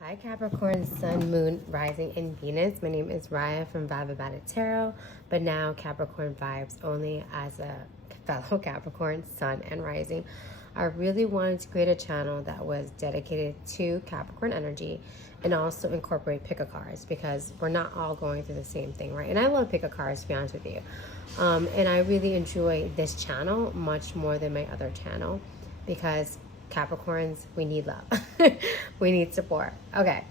Hi Capricorn, Sun, Moon, Rising, and Venus. My name is Raya from Vibe About It Tarot, but now Capricorn vibes only as a fellow Capricorn, Sun, and Rising. I really wanted to create a channel that was dedicated to Capricorn energy and also incorporate pick a cards because we're not all going through the same thing, right? And I love pick a cards, to be honest with you. And I really enjoy this channel much more than my other channel because Capricorns, we need love. We need support. Okay.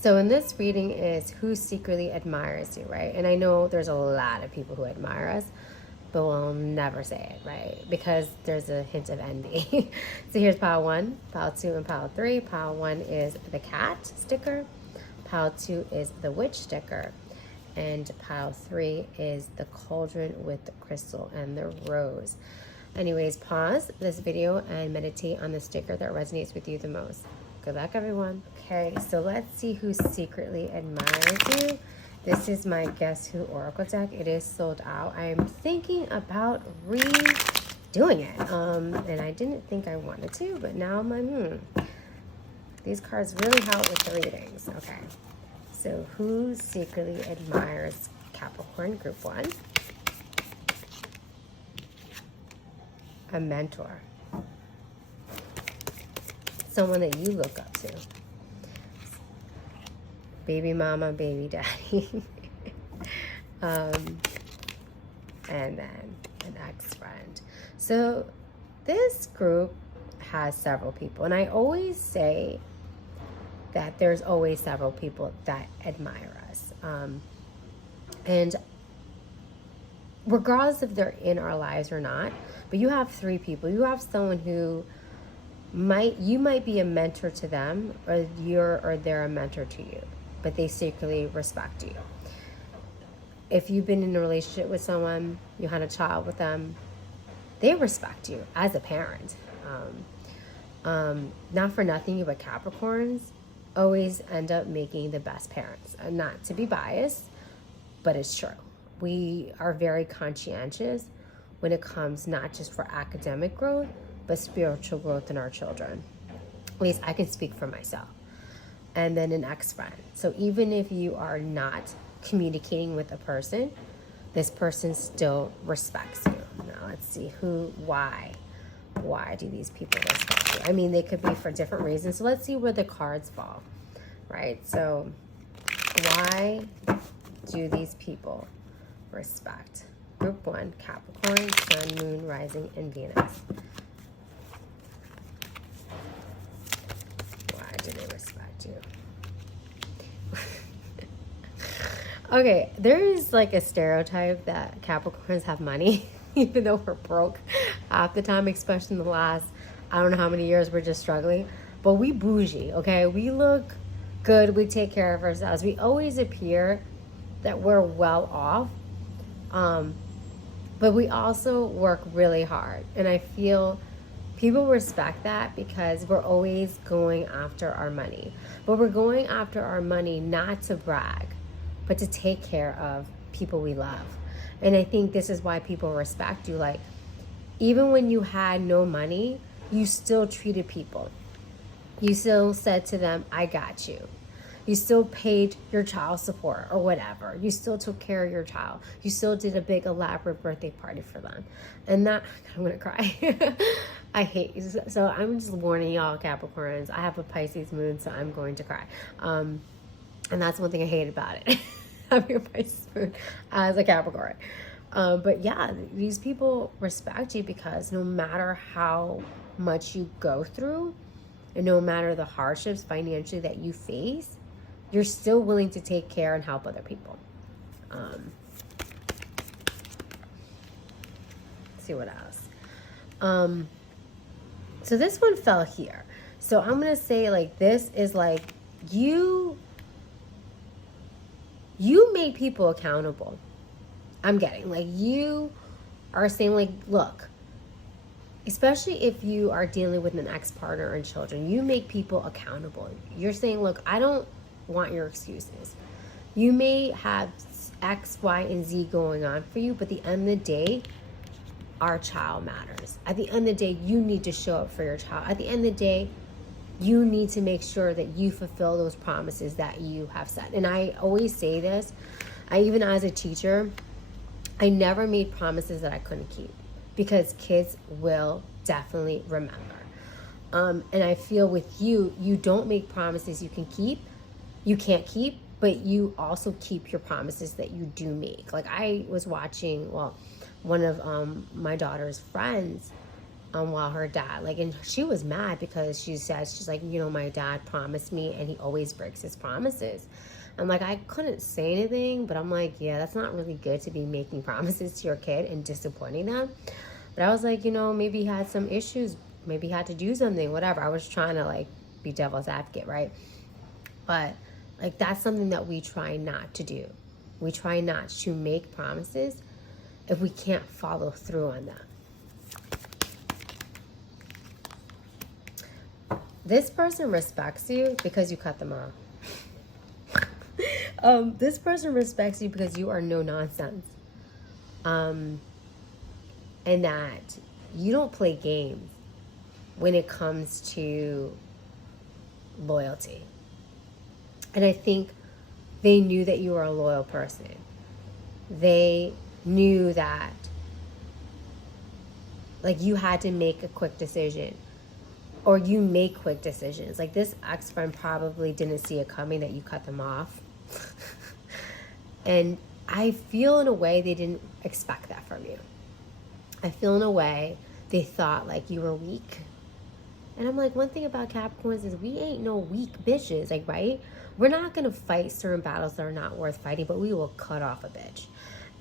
So in this reading is who secretly admires you, right? And I know there's a lot of people who admire us, but we'll never say it, right? Because there's a hint of envy. So here's pile 1, pile 2, and pile 3. Pile 1 is the cat sticker. Pile 2 is the witch sticker. And pile 3 is the cauldron with the crystal and the rose. Anyways, pause this video and meditate on the sticker that resonates with you the most. Good luck, everyone. Okay, so let's see who secretly admires you. This is my Guess Who Oracle deck. It is sold out. I am thinking about redoing it. And I didn't think I wanted to, but now I'm like, these cards really help with the readings. Okay, so who secretly admires Capricorn Group 1? A mentor, someone that you look up to, baby mama, baby daddy, and then an ex-friend. So this group has several people, and I always say that there's always several people that admire us, and regardless if they're in our lives or not. But you have 3 people. You have someone who you might be a mentor to them, or they're a mentor to you, but they secretly respect you. If you've been in a relationship with someone, you had a child with them, they respect you as a parent. Not for nothing, but Capricorns always end up making the best parents. Not to be biased, but it's true. We are very conscientious when it comes not just for academic growth, but spiritual growth in our children. At least I can speak for myself. And then an ex-friend. So even if you are not communicating with a person, this person still respects you. Now let's see why do these people respect you? I mean, they could be for different reasons. So let's see where the cards fall, right? So why do these people respect? Group 1, Capricorn, Sun, Moon, Rising, and Venus. Why do they respect you? Okay, there is like a stereotype that Capricorns have money, even though we're broke half the time, especially in the last, I don't know how many years we're just struggling. But we bougie, okay? We look good. We take care of ourselves. We always appear that we're well off. But we also work really hard. And I feel people respect that because we're always going after our money. But we're going after our money not to brag, but to take care of people we love. And I think this is why people respect you. Like, even when you had no money, you still treated people. You still said to them, I got you. You still paid your child support or whatever. You still took care of your child. You still did a big elaborate birthday party for them. And that, I'm gonna cry. I hate you. So I'm just warning y'all, Capricorns. I have a Pisces moon, so I'm going to cry. And that's one thing I hate about it. Having a Pisces moon as a Capricorn. But yeah, these people respect you because no matter how much you go through, and no matter the hardships financially that you face, you're still willing to take care and help other people. Let's see what else. So this one fell here. So I'm going to say like this is like you made people accountable. I'm getting like you are saying like, look, especially if you are dealing with an ex-partner and children, you make people accountable. You're saying, look, I don't want your excuses. You may have X, Y, and Z going on for you, but at the end of the day, our child matters. At the end of the day, you need to show up for your child. At the end of the day, you need to make sure that you fulfill those promises that you have set. And I always say this, even as a teacher, I never made promises that I couldn't keep, because kids will definitely remember. And I feel with you, you don't make promises you can't keep, but you also keep your promises that you do make. Like, I was watching, one of my daughter's friends, while her dad, and she was mad because she's like, my dad promised me and he always breaks his promises. I'm like, I couldn't say anything, but I'm like, yeah, that's not really good to be making promises to your kid and disappointing them. But I was like, maybe he had some issues, maybe he had to do something, whatever. I was trying to be devil's advocate, right? But that's something that we try not to do. We try not to make promises if we can't follow through on them. This person respects you because you cut them off. This person respects you because you are no nonsense. And that you don't play games when it comes to loyalty. And I think they knew that you were a loyal person. They knew that you had to make a quick decision, or you make quick decisions. This ex-friend probably didn't see it coming that you cut them off. And I feel in a way they didn't expect that from you. I feel in a way they thought you were weak. And I'm like, one thing about Capricorns is we ain't no weak bitches, right? We're not going to fight certain battles that are not worth fighting, but we will cut off a bitch.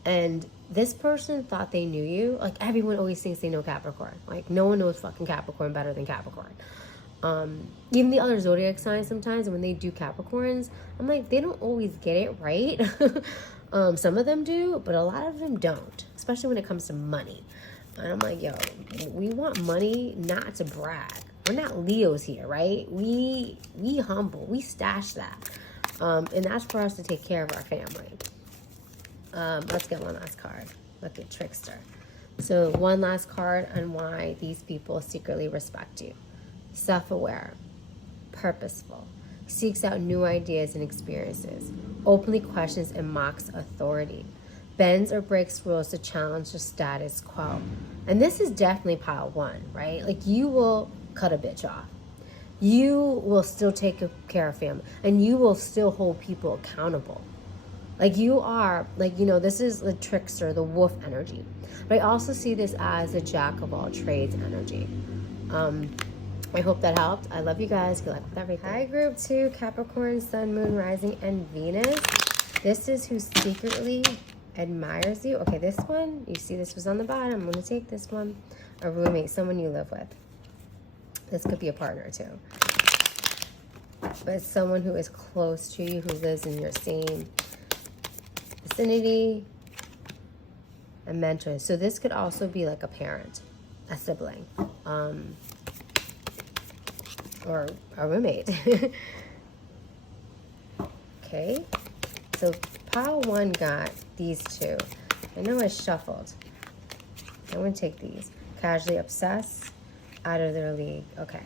And this person thought they knew you. Everyone always thinks they know Capricorn. No one knows fucking Capricorn better than Capricorn. Even the other zodiac signs sometimes, when they do Capricorns, I'm like, they don't always get it right. Some of them do, but a lot of them don't, especially when it comes to money. And I'm like, yo, we want money not to brag. We're not Leos here, right? We humble. We stash that. And that's for us to take care of our family. Let's get one last card. Look at Trickster. So one last card on why these people secretly respect you. Self-aware, purposeful, seeks out new ideas and experiences, openly questions and mocks authority, bends or breaks rules to challenge the status quo. And this is definitely pile one, right? You will cut a bitch off. You will still take care of family, and you will still hold people accountable. You are, this is the trickster, the wolf energy. But I also see this as the jack of all trades energy. I hope that helped. I love you guys. Good luck with everything. Hi, Group 2, Capricorn, Sun, Moon, Rising, and Venus. This is who secretly admires you. Okay, this one, you see this was on the bottom. I'm going to take this one. A roommate, someone you live with. This could be a partner, too. But someone who is close to you, who lives in your same vicinity, a mentor. So this could also be a parent, a sibling, or a roommate. Okay, so pile one got these two. I know I shuffled. I'm going to take these. Casually obsessed, out of their league. Okay.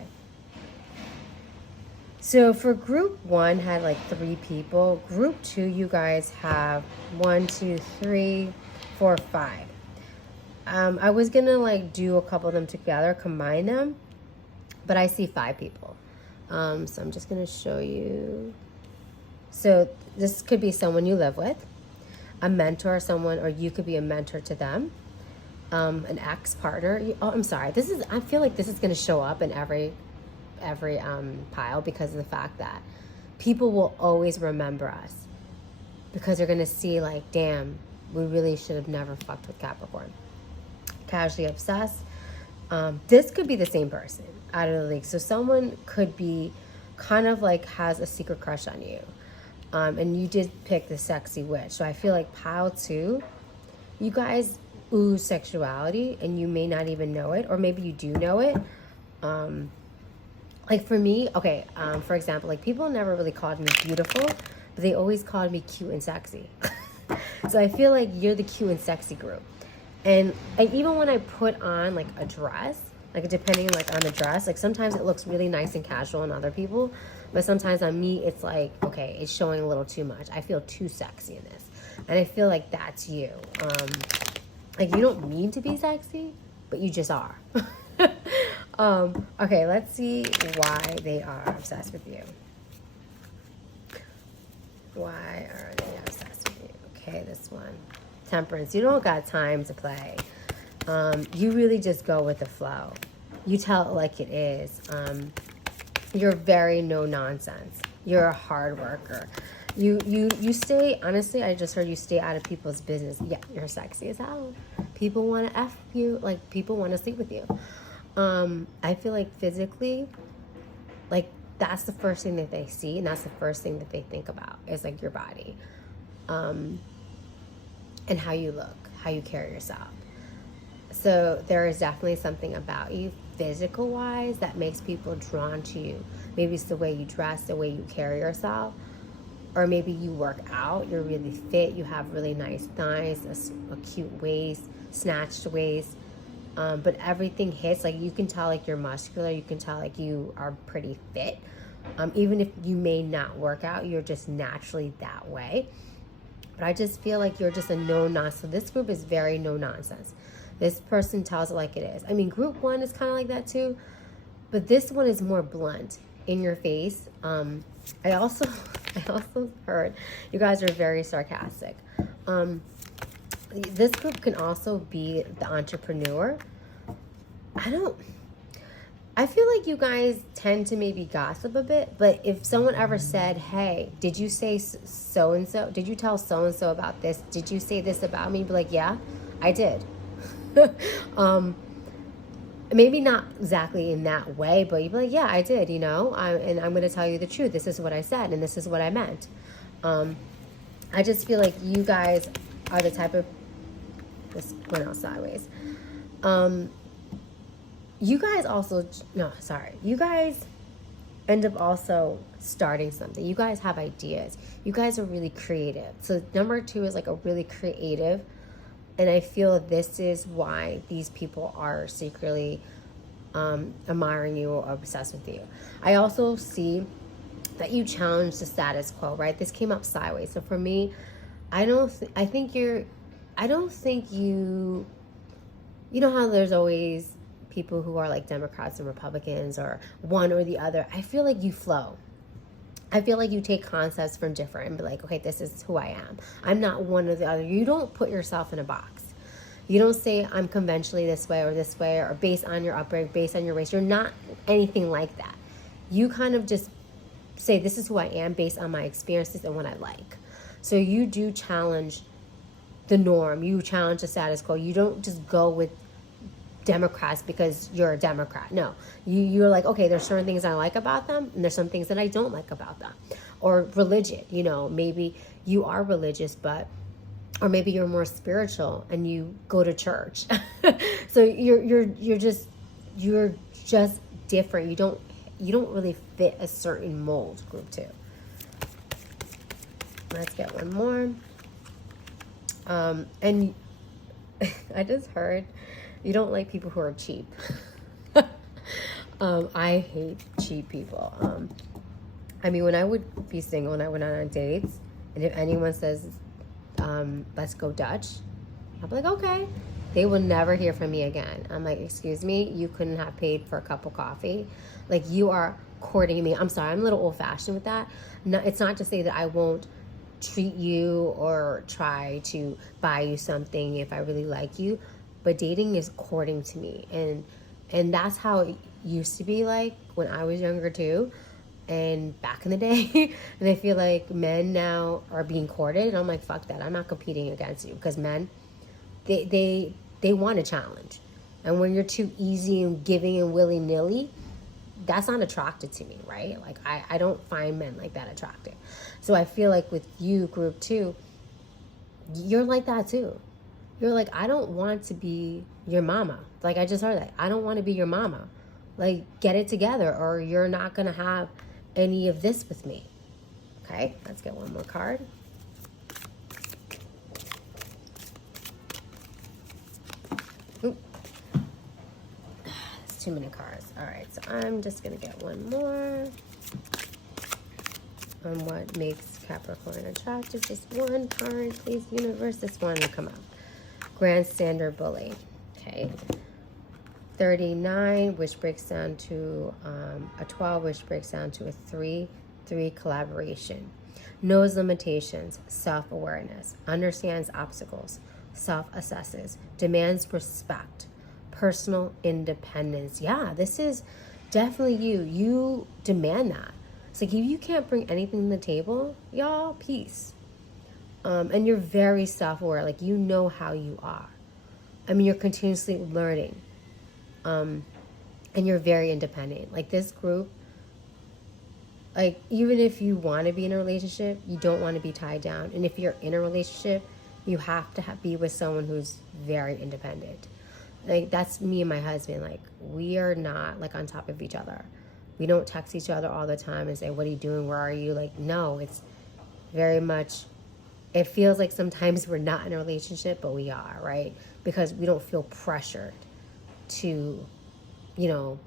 So for group 1 had 3 people. Group 2, you guys have 1, 2, 3, 4, 5. I was gonna do a couple of them together, combine them, but I see 5 people. So I'm just gonna show you. So this could be someone you live with, a mentor, someone, or you could be a mentor to them, an ex-partner. Oh, I'm sorry. I feel like this is gonna show up in every pile, because of the fact that people will always remember us, because they're gonna see damn, we really should have never fucked with Capricorn. Casually obsessed. This could be the same person out of the league. So someone could be kind of has a secret crush on you, and you did pick the sexy witch. So I feel pile 2, you guys ooze sexuality, and you may not even know it, or maybe you do know it. For me, okay, for example, people never really called me beautiful, but they always called me cute and sexy. So I feel you're the cute and sexy group. And even when I put on a dress, Like depending like on the dress. Like sometimes it looks really nice and casual on other people, but sometimes on me it's like, okay, it's showing a little too much. I feel too sexy in this. And I feel like that's you. Like you don't mean to be sexy, but you just are. Okay, let's see why they are obsessed with you. Why are they obsessed with you? Okay, this one. Temperance. You don't got time to play. You really just go with the flow. You tell it like it is. You're very no nonsense. You're a hard worker. You stay, honestly, I just heard you stay out of people's business. Yeah, you're sexy as hell. People want to F you. Like, people want to sleep with you. I feel like physically, like, that's the first thing that they see, and that's the first thing that they think about is like your body, and how you look, how you carry yourself. So there is definitely something about you physical wise that makes people drawn to you. Maybe it's the way you dress, the way you carry yourself, or maybe you work out, you're really fit, you have really nice thighs, a cute waist, snatched waist. But everything hits, like you can tell like you're muscular, you can tell like you are pretty fit. Even if you may not work out, you're just naturally that way. But I just feel like you're just a no-nonsense. So this group is very no-nonsense. This person tells it like it is. I mean, group one is kind of like that too. But this one is more blunt, in your face. I also heard you guys are very sarcastic. This group can also be the entrepreneur. I feel like you guys tend to maybe gossip a bit, but if someone ever said, hey, did you say so-and-so? Did you tell so-and-so about this? Did you say this about me? You'd be like, yeah, I did. Maybe not exactly in that way, but you'd be like, yeah, I did, you know, and I'm going to tell you the truth. This is what I said, and this is what I meant. I just feel like you guys are the type of, this went out sideways. You guys also, you guys end up also starting something. You guys have ideas. You guys are really creative. So number 2 is like a really creative. And I feel this is why these people are secretly admiring you or obsessed with you. I also see that you challenge the status quo, right? This came up sideways. So for me, I don't think you know how there's always people who are like Democrats and Republicans or one or the other. I feel like you flow. I feel like you take concepts from different and be like, okay, this is who I am. I'm not one or the other. You don't put yourself in a box. You don't say I'm conventionally this way or based on your upbringing, based on your race. You're not anything like that. You kind of just say this is who I am based on my experiences and what I like. So you do challenge the norm. You challenge the status quo. You don't just go with Democrats because you're a Democrat. No, you're like, okay, there's certain things I like about them and there's some things that I don't like about them. Or religion, you know, maybe you are religious, or maybe you're more spiritual and you go to church. So you're just different. You don't really fit a certain mold. Group 2. Let's get one more. And I just heard you don't like people who are cheap. I hate cheap people. I mean, when I would be single and I went out on dates, and if anyone says, let's go Dutch, I'll be like, okay. They will never hear from me again. I'm like, excuse me, you couldn't have paid for a cup of coffee. Like, you are courting me. I'm sorry, I'm a little old-fashioned with that. No, it's not to say that I won't treat you or try to buy you something if I really like you, but dating is courting to me, and that's how it used to be like when I was younger too, and back in the day. And I feel like men now are being courted, and I'm like, fuck that. I'm not competing against you, because men, they want a challenge, and when you're too easy and giving and willy-nilly, that's not attractive to me, right? Like I don't find men like that attractive. So I feel like with you, group 2, you're like that too. You're like, I don't want to be your mama. Like, I just heard that. I don't want to be your mama. Like, get it together, or you're not going to have any of this with me. Okay, let's get one more card. Ooh. It's too many cards. All right, so I'm just going to get one more on what makes Capricorn attractive. Just one card, please, universe. This one will come out. Grandstander Bully. Okay. 39, which breaks down to a 12, which breaks down to a 3. 3, collaboration. Knows limitations, self-awareness. Understands obstacles, self-assesses. Demands respect, personal independence. Yeah, this is definitely you. You demand that. It's like if you can't bring anything to the table, y'all, peace. And you're very self-aware. Like, you know how you are. I mean, you're continuously learning. And you're very independent. Like, this group, like, even if you want to be in a relationship, you don't want to be tied down. And if you're in a relationship, you have to be with someone who's very independent. Like, that's me and my husband. Like, we are not, like, on top of each other. We don't text each other all the time and say, what are you doing? Where are you? Like, no, it's very much, it feels like sometimes we're not in a relationship, but we are, right? Because we don't feel pressured to, you know,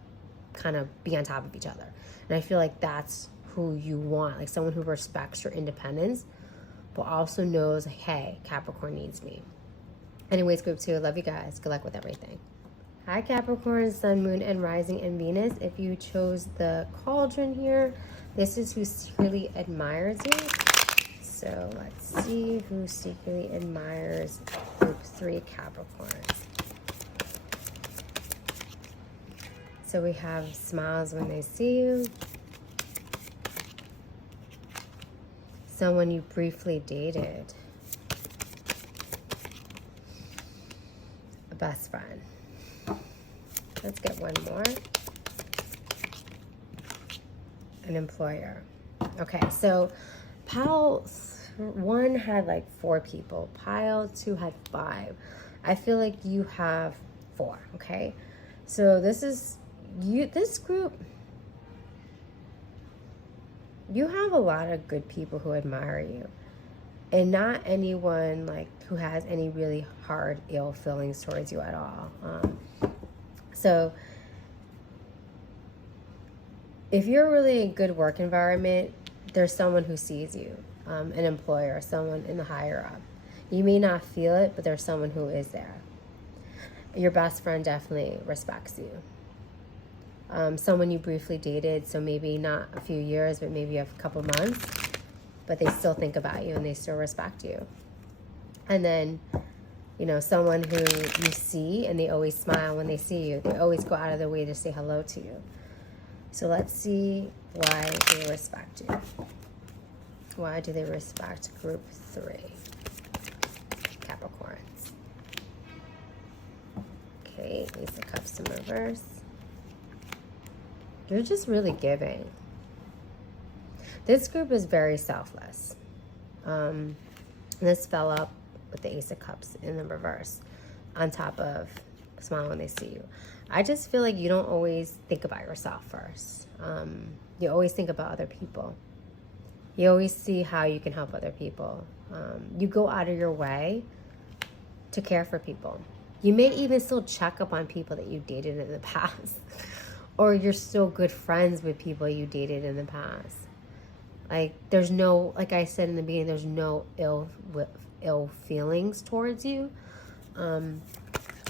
kind of be on top of each other. And I feel like that's who you want, like someone who respects your independence, but also knows, like, hey, Capricorn needs me. Anyways, group 2, love you guys. Good luck with everything. Hi, Capricorn, Sun, Moon, and Rising, and Venus. If you chose the cauldron here, this is who secretly admires you. So let's see who secretly admires group 3 Capricorns. So we have smiles when they see you. Someone you briefly dated. A best friend. Let's get one more. An employer. Okay, so pile 1 had like 4 people. Pile 2 had 5. I feel like you have 4, okay? So this is you. This group, you have a lot of good people who admire you, and not anyone like who has any really hard, ill feelings towards you at all. So if you're really in a good work environment, there's someone who sees you, an employer, someone in the higher up. You may not feel it, but there's someone who is there. Your best friend definitely respects you. Someone you briefly dated, so maybe not a few years, but maybe a couple months, but they still think about you and they still respect you. And then, you know, someone who you see and they always smile when they see you. They always go out of their way to say hello to you. So let's see why they respect you. Why do they respect group 3 Capricorns? Okay, Ace of Cups in reverse. You're just really giving. This group is very selfless. This fell up with the Ace of Cups in the reverse on top of smile when they see you. I just feel like you don't always think about yourself first. You always think about other people. You always see how you can help other people. You go out of your way to care for people. You may even still check up on people that you dated in the past. Or you're still good friends with people you dated in the past. Like, there's no, like I said in the beginning, there's no ill feelings towards you.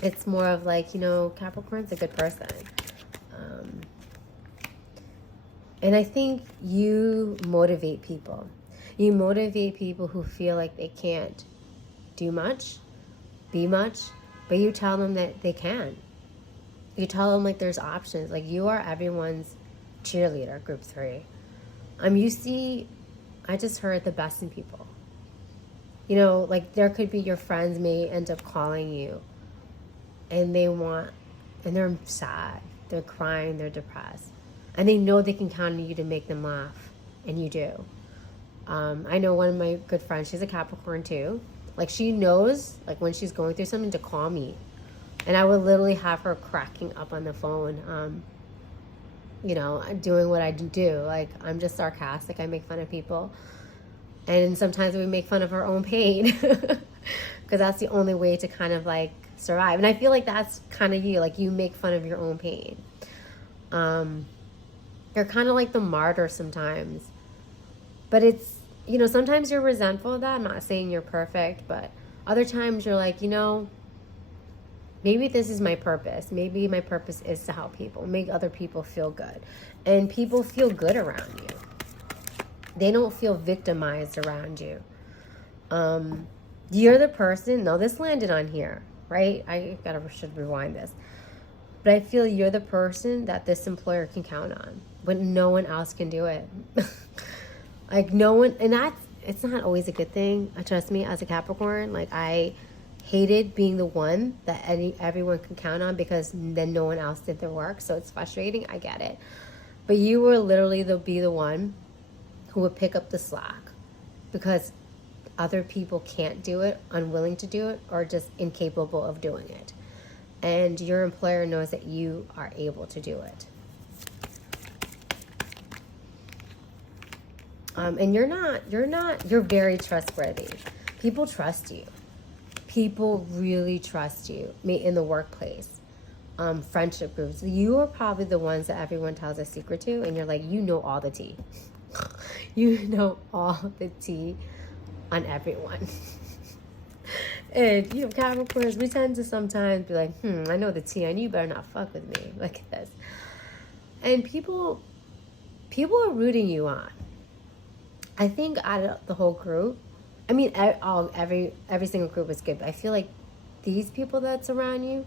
It's more of like, you know, Capricorn's a good person. And I think you motivate people. You motivate people who feel like they can't do much, be much, but you tell them that they can. You tell them, like, there's options. Like, you are everyone's cheerleader, group 3. You see, I just heard the best in people. You know, like, there could be your friends may end up calling you and they're sad, they're crying, they're depressed. And they know they can count on you to make them laugh, and you do. I know one of my good friends, she's a Capricorn too. Like, she knows, like, when she's going through something to call me. And I would literally have her cracking up on the phone, you know, doing what I do. Like, I'm just sarcastic. I make fun of people. And sometimes we make fun of our own pain. Because that's the only way to kind of, like, survive. And I feel like that's kind of you. Like, you make fun of your own pain. You're kind of like the martyr sometimes. But it's, sometimes you're resentful of that. I'm not saying you're perfect, but other times you're like, maybe this is my purpose. Maybe my purpose is to help people, make other people feel good. And people feel good around you. They don't feel victimized around you. You're the person, no, this landed on here, right? Should rewind this. But I feel you're the person that this employer can count on when no one else can do it. Like no one, and it's not always a good thing. Trust me, as a Capricorn, like I hated being the one that everyone can count on because then no one else did their work. So it's frustrating. I get it. But you were literally be the one who would pick up the slack because other people can't do it, unwilling to do it, or just incapable of doing it. And your employer knows that you are able to do it. And you're very trustworthy. People trust you. People really trust you in the workplace. Friendship groups. You are probably the ones that everyone tells a secret to, and you're like, you know all the tea. You know all the tea on everyone. And, Capricorns, we tend to sometimes be like, I know the tea, and you better not fuck with me. Look at this. And people are rooting you on. I think out of the whole group, I mean, every single group is good, but I feel like these people that surround you,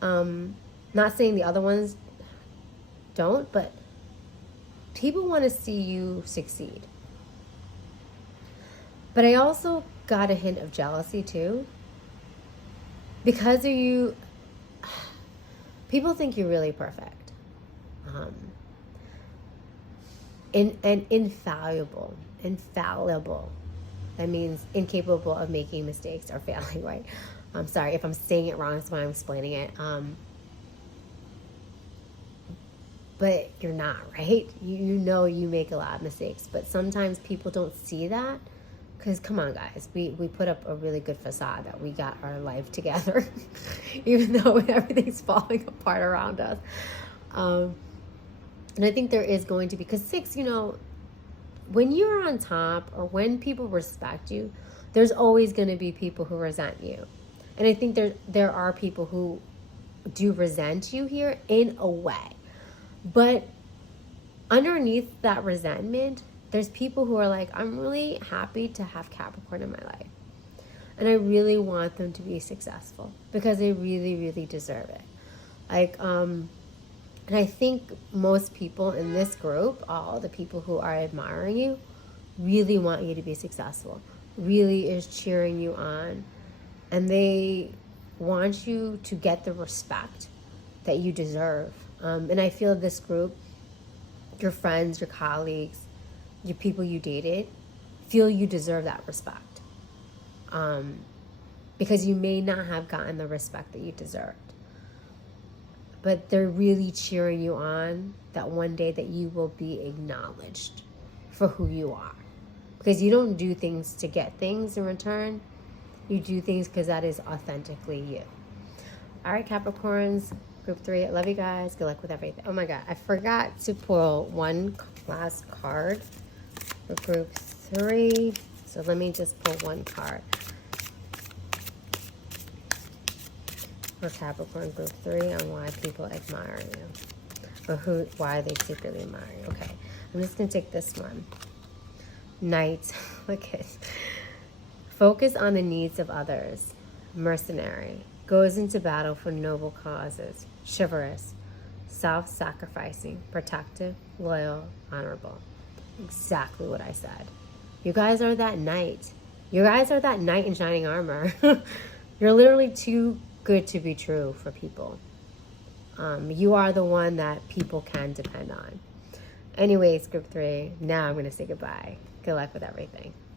not saying the other ones don't, but people want to see you succeed. But I also got a hint of jealousy too. Because of you, people think you're really perfect. And infallible. That means incapable of making mistakes or failing, right? I'm sorry if I'm saying it wrong, that's why I'm explaining it. But you're not, right? You make a lot of mistakes, but sometimes people don't see that. Because, come on, guys, we put up a really good facade that we got our life together, even though everything's falling apart around us. And I think there is going to be, because 6, when you're on top or when people respect you, there's always going to be people who resent you. And I think there are people who do resent you here in a way. But underneath that resentment, there's people who are like, I'm really happy to have Capricorn in my life. And I really want them to be successful because they really, really deserve it. And I think most people in this group, all the people who are admiring you, really want you to be successful, really is cheering you on. And they want you to get the respect that you deserve. And I feel this group, your friends, your colleagues, your people you dated, feel you deserve that respect. Because you may not have gotten the respect that you deserved. But they're really cheering you on that one day that you will be acknowledged for who you are. Because you don't do things to get things in return. You do things because that is authentically you. All right, Capricorns, group 3. I love you guys. Good luck with everything. Oh my God, I forgot to pull one last card for group 3. So let me just pull one card for Capricorn group 3 on why people admire you. Or why they secretly admire you. Okay, I'm just going to take this one. Knight. Look at it. Focus on the needs of others. Mercenary. Goes into battle for noble causes. Chivalrous. Self-sacrificing. Protective. Loyal. Honorable. Exactly what I said. You guys are that knight. You guys are that knight in shining armor. You're literally too good to be true for people. You are the one that people can depend on. Anyways, group 3, now I'm going to say goodbye. Good luck with everything.